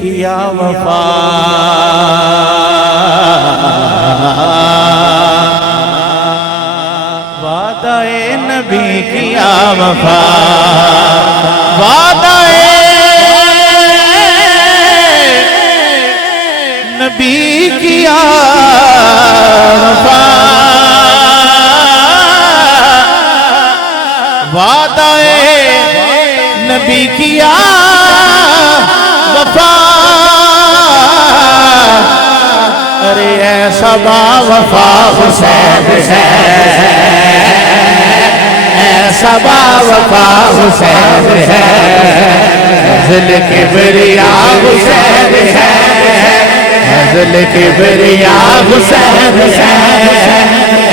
किया वफा, वादा-ए नबी किया वफा, वादा-ए नबी किया वफा, वादा-ए नबी किया वफा। अरे ऐसा बावफा हुसैन है, ऐसा बावफा हुसैन है, ज़िल किबरिया हुसैन है, ज़िल किबरिया हुसैन है,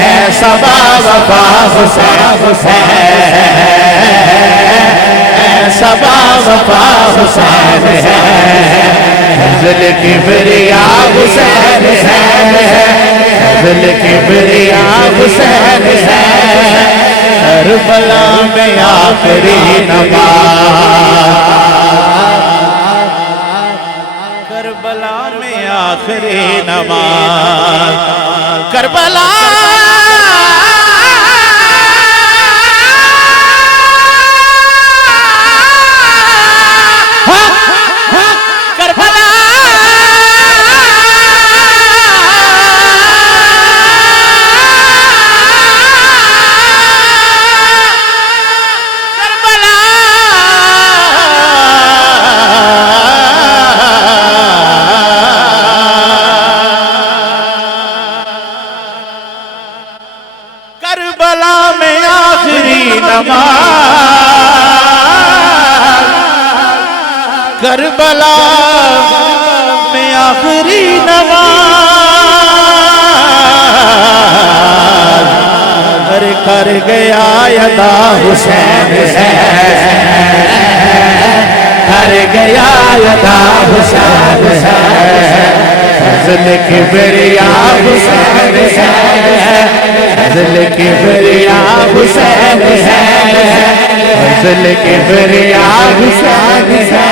ऐसा बावफा हुसैन है, ऐसा बावफा हुसैन है, ज़िल किबरिया हुसैन है, ज़िल किबरिया हुसैन है, करबला में आखिरी नमाज़, करबला में आखिरी नमाज़, करबला करबला में आखिरी नमाज़, करबला में आखिरी नमाज़, अरे कर गया अदा हुसैन है, कर गया अदा हुसैन है, ज़िल किबरिया हुसैन है, ज़िल किबरिया हुसैन है, ज़िल किबरिया हुसैन है,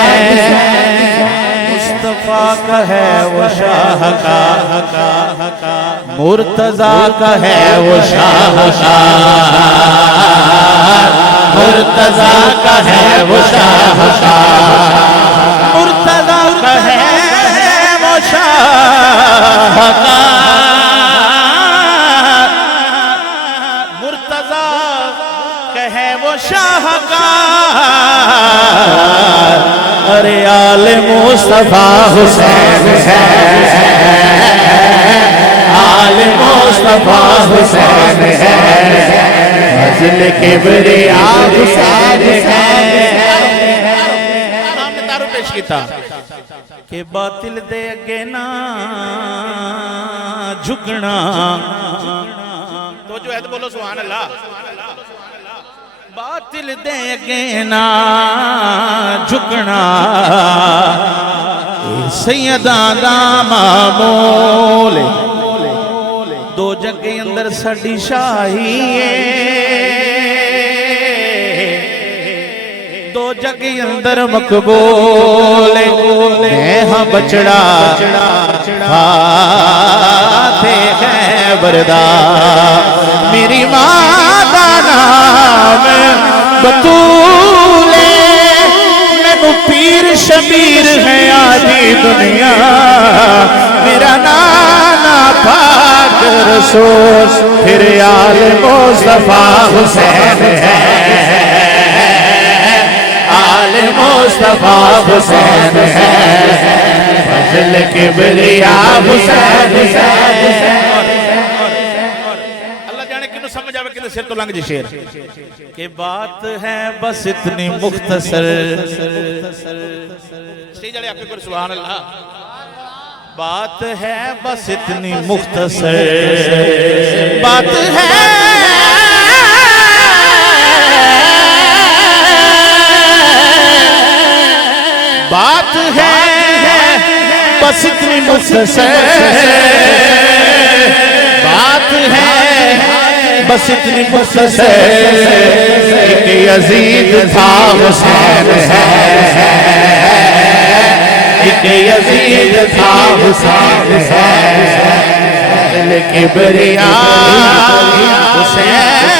मुस्तफ़ा का है वो शाह का, मुर्तज़ा का है वो शाह का, मुर्तज़ा का है वो शाह का, मुर्तज़ा का है वो शाह का, मुर्तज़ा कहे वो शाह का, अरे आले मुस्तफ़ा हुसैन है, आले मुस्तफ़ा हुसैन है, ज़िल किबरिया हुसैन है। हमने तारू पेश किया कि बातिल दे अगे ना झुकना, तो जो है तो बोलो सुभान अल्लाह, बातिल दे अगे ना झुकना, सैयदा दा मामूल, दो जगे अंदर साडी शाही है, दो जगे अंदर मकबूल, मैं हाँ बचड़ा हाथे है बरदा, मेरी माँ का नाम बतूले, मैनू पीर शबीर है आदि दुनिया, मेरा नाना पाक रसूल, फिर आले मुस्तफ़ा हुसैन है, आले मुस्तफ़ा हुसैन है, ज़िल किबरिया हुसैन है। अल्लाह जाने किन्नू समझ आवे किन्नू सिर तो लंघ जी शेर के बात है बस इतनी मुख्तसर, स्टेज वाले आके कोई सुभान अल्लाह, बात है बस इतनी मुख्तसर, बात है बात है बस इतनी मुख्तसर, बात है बस इतनी मुख्तसर, एक यजीद था हुसैन है, एक यजीद था हुसैन, किबरिया हुसैन